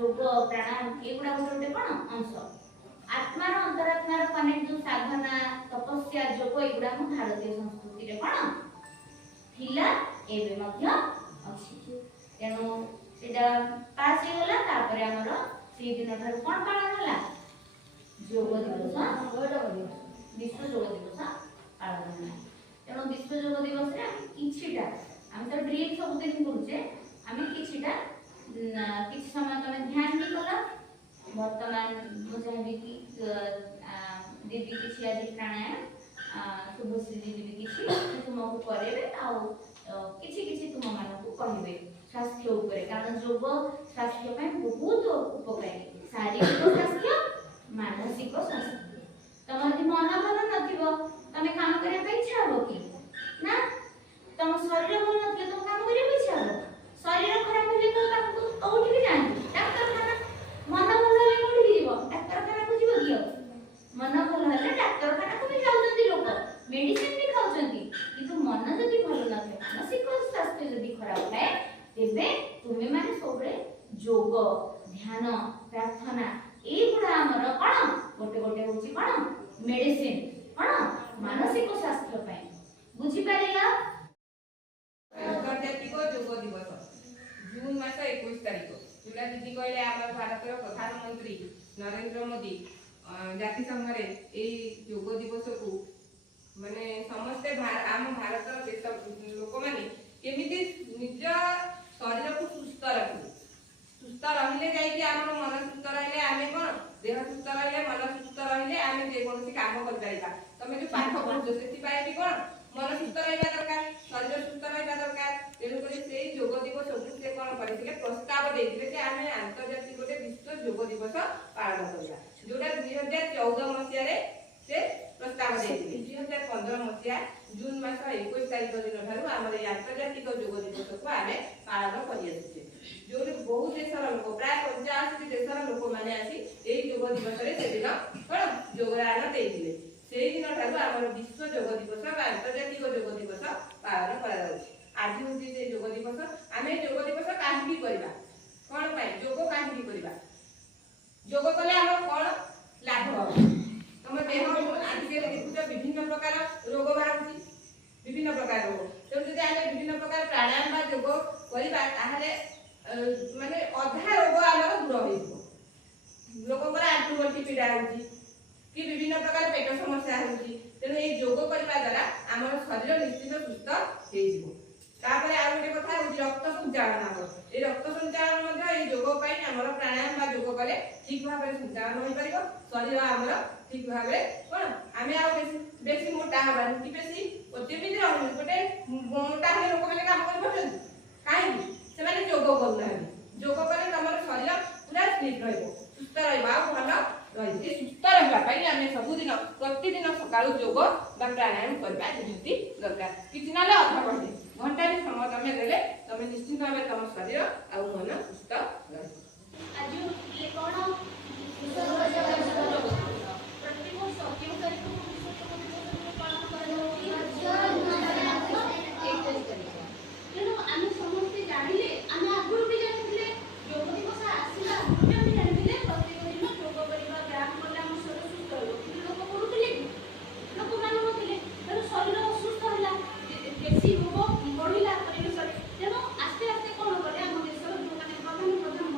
जोग प्राणायाम एगुड़ा गोटे कौन अंश आत्मार अंतरात्मार कनेक्ट जो साधना तपस्या जोग एगुड़ा हम भारतीय संस्कृति रे कौन थिला एबे मध्य अछि तेनो सेटा पास हे गला तापर हमर से दिन ठार कोन पालन होला जोग दिवस विश्व जोग दिवस पालन होला तेनो विश्व जोग दिवस रे हम किछिटा हम तो ड्रीम सब दिन करूचे हम किछिटा किछ समय तमे ध्यान भी कला वर्तमान मु चाहबी कि दीदी किछि आज प्राणायाम शुभश्री दीदी भी किछि तुमको करेबे आ किछि किछि तुम मानकु कहिबे स्वास्थ्य ऊपर कारण योग स्वास्थ्य ପାଇଁ बहुत उपकारी शारीरिक स्वास्थ्य मानसिक स्वास्थ्य तमर कि मन भल नथिबो तमे काम करे पे इच्छा हो कि ना तम शरीर भल नथिले तुम काम करे पे इच्छा हो शरीर खराब होले तो ताकू ओठी भी जानी डाक्तरखाना मन भल होले कोठी भी जीवो डाक्तरखाना को जीवो दियो मन भल होले डाक्तरखाना को भी जाउछंती लोक मेडिसिन भी खाउछंती किंतु मन जदि भल नथे मानसिक स्वास्थ्य जदि खराब है तेबे तुमे माने सबरे योग ध्यान प्रार्थना एगुड़ा हमर कोन गोटे गोटे होची कोन मेडिसिन कोन मानसिक स्वास्थ्य पय बुझी पारिला अंतर्जातिक योग दिवस जून मास 21 तारिख जुला दीदी कहले आम भारतर प्रधानमंत्री नरेंद्र मोदी जाति संघ रे ए योग दिवस को माने समस्त आम भारतर देश लोक माने केमिति निज शरीर को सुस्थ रखिबे सुस्थ रहिले जाई कि हमर मन सुस्थ रहिले आमे कोन देह सुस्थ रहिले मन सुस्थ रहिले आमे जे कोनसी काम कर जाईबा तमे जो पाठ पढो सेति पाए कि कोन मन सुस्थ रहबा दरकार शरीर सुस्थ रहबा दरकार तेनु करे सेई योग दिवस से कोन करथिले प्रस्ताव देथिले कि आमे अंतर्जातिक गोटे विश्व योग दिवस पालन करिया जोडा 2014 मसिया रे से प्रस्ताव देथिले 2015 मसिया जून मास 21 तारिख दिन ठारू हमर अंतर्जातिक योग दिवस को आमे पालन करिया छै जो बहुत देशर लोक प्राय 85 देशर लोक माने आसी एई योग दिवस रे से दिन कोन योगदान देथिले सेई दिन ठारू हमर विश्व योग दिवस बा अंतर्जातिक योग दिवस पालन करा जाउछि आज होती जे योग दिवस आमे योग दिवस काहे करबा कोन पाई योग काहे करबा योग कले हमर कोन लाभ हो तम देह आज के देखुछ विभिन्न प्रकार रोग बाहुछि विभिन्न प्रकार रोग तो जदि आमे विभिन्न प्रकार प्राणायाम बा योग करबा ताहाले माने अधा रोग हमर दूर होइबो लोककर आंतु गंठी पीड़ा होछि कि विभिन्न प्रकार पेट समस्या होछि तेनु ए योग करबा द्वारा हमर शरीर निश्चित सुस्थ हेजिबो तापर आ गोटे कथा होछि रक्त संचालन हमर ए रक्त संचालन मध्ये ए योग पई हमर प्राणायाम बा योग कले ठीक भाबरे संचालन होई परिबो शरीर हमर ठीक भाबरे कोन आमे आ बेसी मोटा हबानी कि बेसी ओतेबी रहनु गोटे मोटा हे लोक माने काम करि परछन काहे से माने योग करना योग कले हमर शरीर पूरा ठीक रहइबो सुस्थ रहइबा भल रही सुस्थ रहा आम सबुदिन प्रतिदिन सकाळु योग बा प्राणायाम करबा निश्चित दरकार किछि नाले अधा घंटे घंटा समय तमे देले तमे निश्चित भाबे तम शरीर आ मन सुस्थ रहइबो आज ये कोन प्रतिवर्ष क्यों तारीख को पालन कराଯାଉଛି तेणु आम समस्ते जानिले आम आगुर भी जानिले योग दिवस आसिला आम जानिले प्रतिदिन योग करिबा व्यायाम करले हम शरीर सुस्थ रहइबो लोक करूथिले लोक मानु नथिले तेणु शरीर असुस्थ होला बेसी रोग बढ़िला परिवेश तेणु आस्ते आस्ते कोन करे हम देशर जो माने प्रधान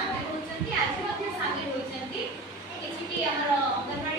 ସାମିଲ ହୋଇଛନ୍ତି ଆଜି ମଧ୍ୟ ସାମିଲ ହୋଇଛନ୍ତି କିଛିଟି ଆମର ଅଙ୍ଗନବାଡ଼ି